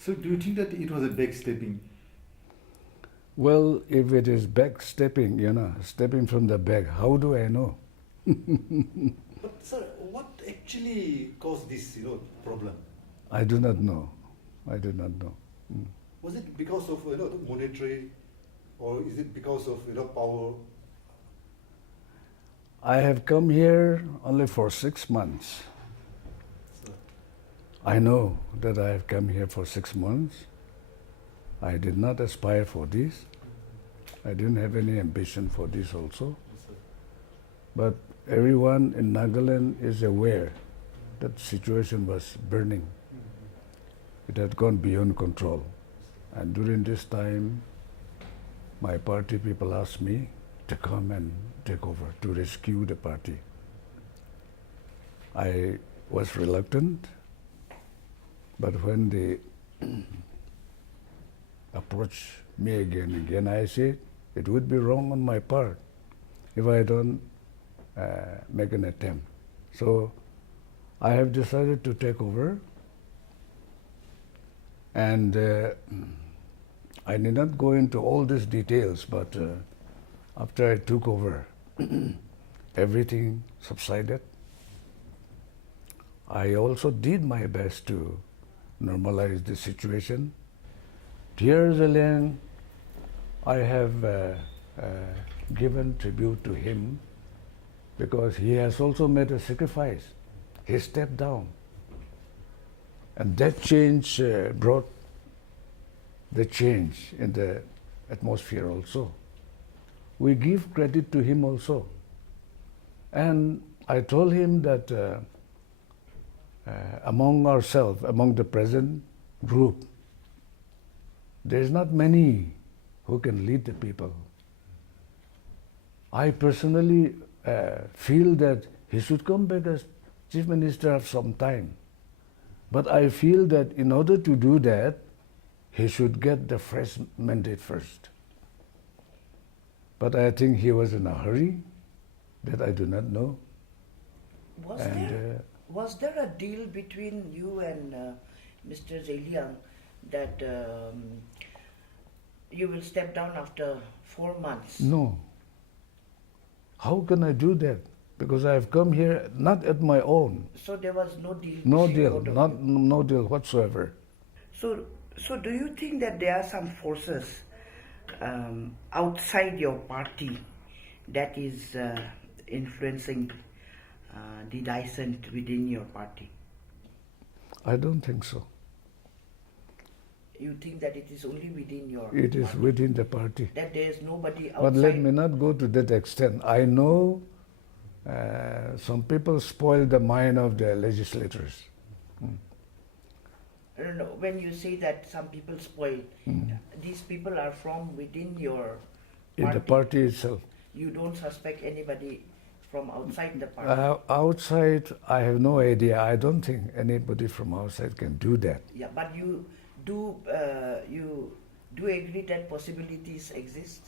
So do you think that it was a backstabbing? Well, if it is backstepping, stepping from the back, how do I know? But sir, what actually caused this, problem? I do not know. I do not know. Was it because of, the monetary, or is it because of, power? I have come here only for 6 months. Sir. I know that I have come here for 6 months. I did not aspire for this. I didn't have any ambition for this also. Yes, sir. But everyone in Nagaland is aware that the situation was burning. It had gone beyond control. And during this time, my party people asked me to come and take over, to rescue the party. I was reluctant, but when they approached me again and again, I said, it would be wrong on my part if I don't make an attempt. So I have decided to take over, and I need not go into all these details, but after I took over, everything subsided. I also did my best to normalize the situation. Dear Zeliang, I have given tribute to him because he has also made a sacrifice. He stepped down. And that change brought the change in the atmosphere also. We give credit to him also. And I told him that among ourselves, among the present group, there's not many who can lead the people. I personally feel that he should come back as Chief Minister of some time. But I feel that in order to do that, he should get the fresh mandate first. But I think he was in a hurry, that I do not know. Was there a deal between you and Mr. Zeliang that you will step down after 4 months? No. How can I do that? Because I have come here not at my own. So there was no deal? No deal, no deal whatsoever. So do you think that there are some forces outside your party that is influencing the dissent within your party? I don't think so. You think that it is only within your It is party? within the party. That there is nobody outside? But let me not go to that extent. I know some people spoil the mind of the legislators. No, when you say that some people spoil, these people are from within your party? In the party itself. You don't suspect anybody from outside the party? Outside, I have no idea. I don't think anybody from outside can do that. Yeah, but you do agree that possibilities exist?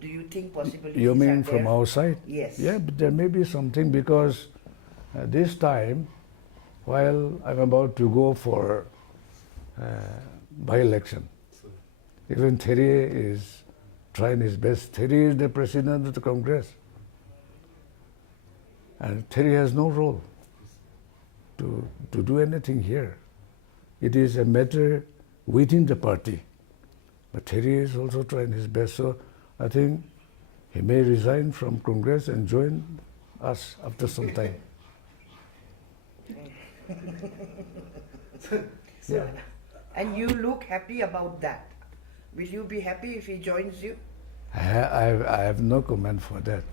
Do you think possibilities You are mean there? from outside? Yes. Yeah, but there may be something because this time, while I'm about to go for by-election, even Thierry is trying his best. Thierry is the president of the Congress. And Thierry has no role to do anything here. It is a matter within the party. But Thierry is also trying his best. So I think he may resign from Congress and join us after some time. Yeah. And you look happy about that. Will you be happy if he joins you? I have no comment for that.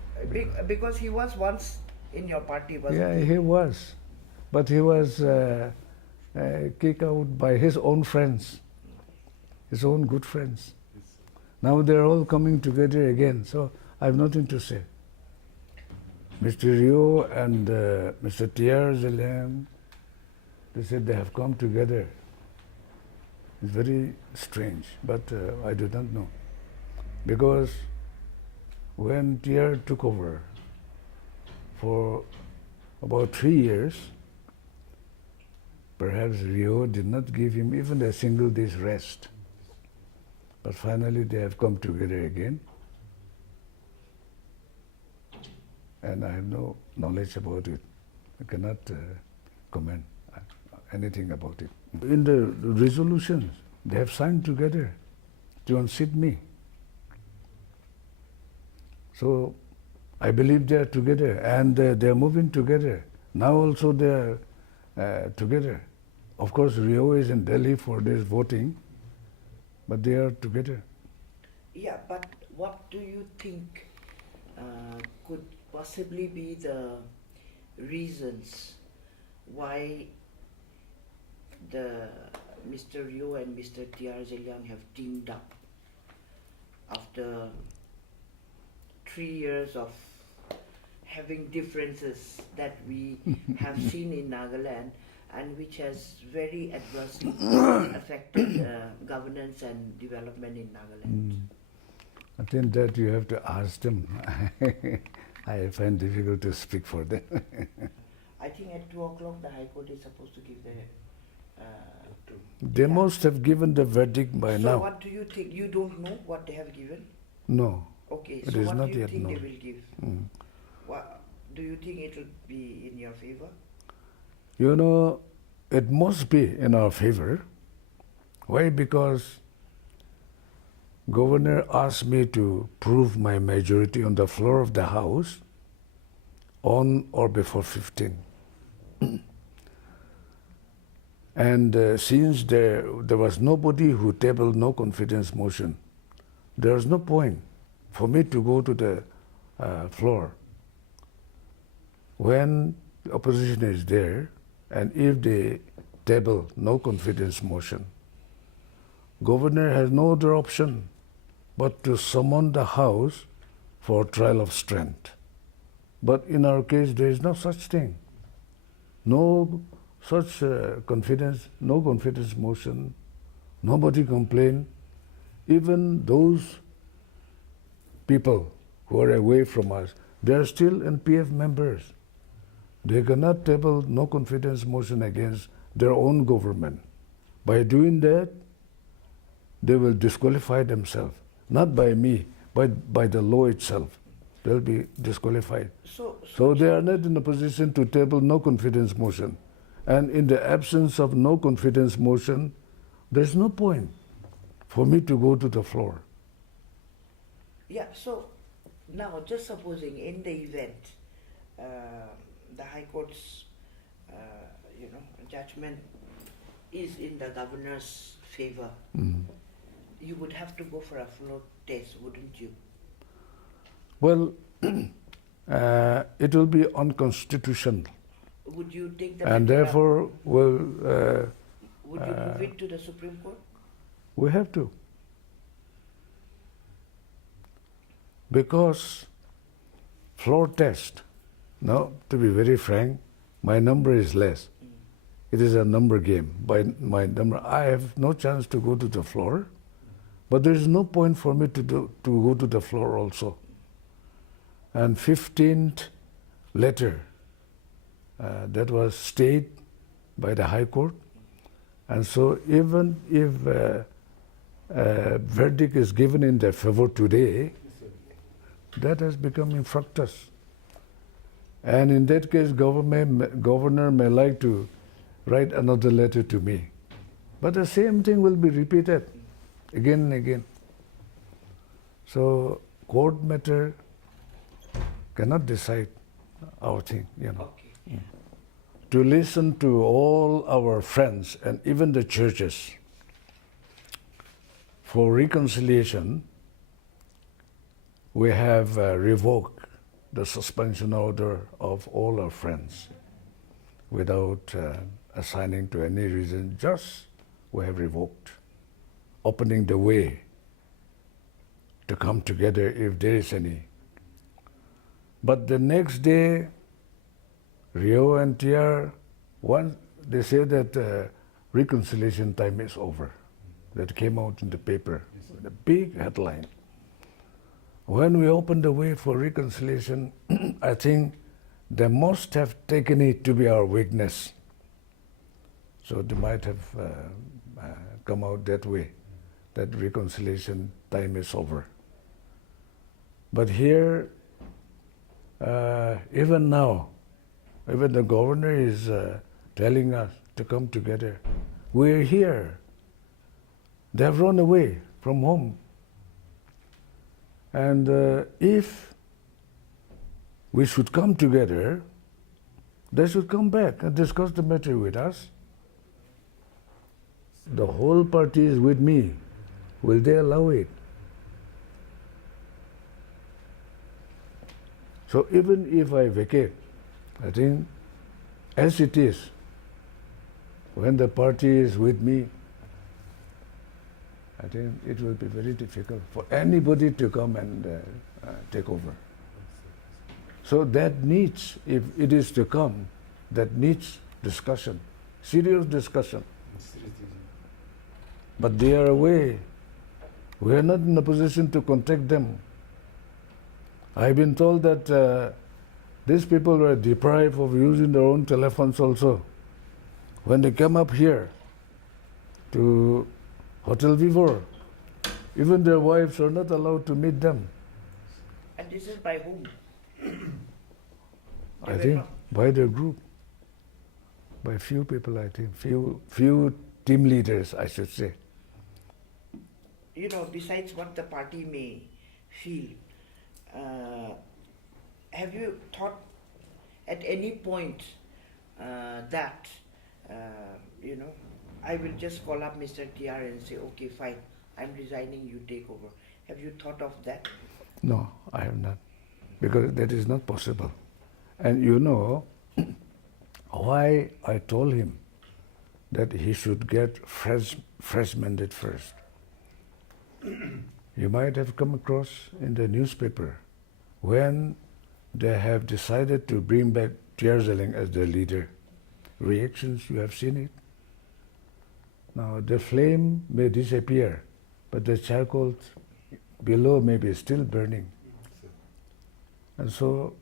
Because he was once in your party, wasn't Yeah, he? he was. But he was kicked out by his own friends, his own good friends. Now they're all coming together again, so I have nothing to say. Mr. Rio and Mr. Zeliang, they said they have come together. It's very strange, but I do not know. Because when Pierre took over, for about 3 years, perhaps Rio did not give him even a single day's rest. But finally they have come together again. And I have no knowledge about it. I cannot comment anything about it. In the resolutions, they have signed together to unseat me. So I believe they are together, and they are moving together. Now also they are together. Of course, Rio is in Delhi for this voting, but they are together. Yeah, but what do you think could possibly be the reasons why Mr. Rio and Mr. Zeliang have teamed up after 3 years of having differences that we have seen in Nagaland, and which has very adversely affected governance and development in Nagaland? I think that you have to ask them. I find difficult to speak for them. I think at 2 o'clock the High Court is supposed to give their... They must have given the verdict by now. So what do you think? You don't know what they have given? No. Okay, It so is what not do you yet think known. they will give? What, do you think it will be in your favor? You know, it must be in our favor. Why? Because Governor asked me to prove my majority on the floor of the House on or before 15. And since there was nobody who tabled no confidence motion, there was no point for me to go to the floor. When the opposition is there, and if they table no confidence motion, Governor has no other option but to summon the House for trial of strength. But in our case, there is no such thing. No such no confidence motion, nobody complained. Even those people who are away from us, they are still NPF members. They cannot table no confidence motion against their own government. By doing that, they will disqualify themselves, not by me, but by the law itself. They'll be disqualified. So they are not in a position to table no confidence motion. And in the absence of no confidence motion, there's no point for me to go to the floor. Yeah, so now just supposing in the event the High Court's judgment is in the governor's favor, you would have to go for a floor test, wouldn't you? Well, it will be unconstitutional. Would you take the And matter therefore, would you move it to the Supreme Court? we have to. Because floor test, now to be very frank, my number is less. It is a number game. By my number, I have no chance to go to the floor, but there is no point for me to go to the floor also. And 15th letter, that was stayed by the High Court. And so even if a verdict is given in their favor today, that has become infructuous. And in that case, governor may like to write another letter to me. But the same thing will be repeated again and again. So court matter cannot decide our thing, Okay. To listen to all our friends and even the churches for reconciliation, we have revoked the suspension order of all our friends without assigning to any reason, just we have revoked, opening the way to come together if there is any. But the next day, Rio and TR, they say that reconciliation time is over. That came out in the paper, the big headline. When we opened the way for reconciliation, I think they must have taken it to be our weakness. So they might have come out that way, that reconciliation time is over. But here, even now, even the governor is telling us to come together. We're here. They have run away from home. And if we should come together, they should come back and discuss the matter with us. The whole party is with me. Will they allow it? So even if I vacate, I think as it is, when the party is with me, I think it will be very difficult for anybody to come and take over. So that needs, if it is to come, that needs discussion, serious discussion. But they are away. We are not in a position to contact them. I've been told that these people were deprived of using their own telephones also. When they come up here to Hotel Vivor, even their wives are not allowed to meet them. And this is by whom? I think by their group, by few people, I think, few team leaders, I should say. You know, besides what the party may feel, have you thought at any point that, you know, I will just call up Mr. TR and say, okay, fine, I'm resigning, you take over. Have you thought of that? No, I have not, because that is not possible. And you know why I told him that he should get fresh mandate first. You might have come across in the newspaper when they have decided to bring back Zeliang as their leader. Reactions, you have seen it. Now the flame may disappear, but the charcoal below may be still burning. And so,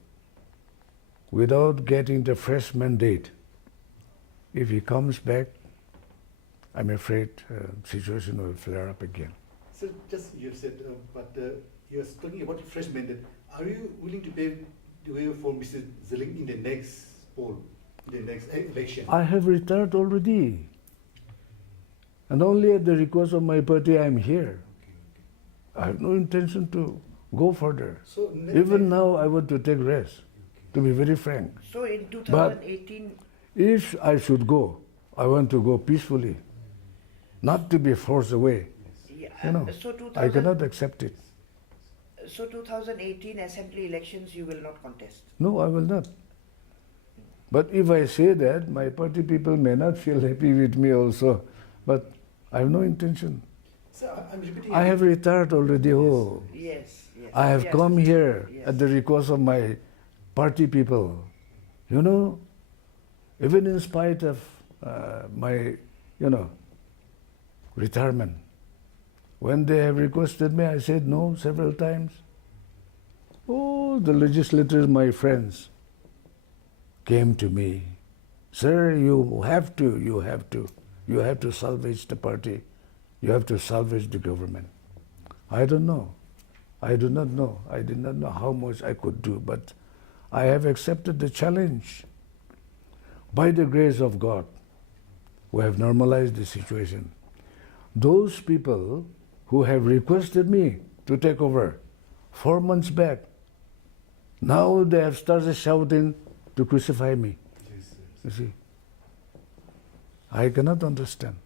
without getting the fresh mandate, if he comes back, I'm afraid situation will flare up again. So just you have said, but you're talking about fresh mandate. Are you willing to pave the way for Mr. Zeliang in the next poll, in the next election? I have retired already. And only at the request of my party I am here. I have no intention to go further. So even now I want to take rest, to be very frank. So in 2018... If I should go, I want to go peacefully, not to be forced away. Yeah, You know, so I cannot accept it. So 2018 assembly elections you will not contest? No, I will not. But if I say that, my party people may not feel happy with me also. But I have no intention. So I'm repeating. I have retired already. Oh, Yes, yes. I have yes. come here Yes. at the request of my party people. You know, even in spite of my, retirement, when they have requested me, I said no several times. Oh, the legislators, my friends, came to me. Sir, you have to salvage the party. You have to salvage the government. I don't know. I do not know. I did not know how much I could do, but I have accepted the challenge. By the grace of God, we have normalized the situation. Those people who have requested me to take over 4 months back, now they have started shouting to crucify me. You see, I cannot understand.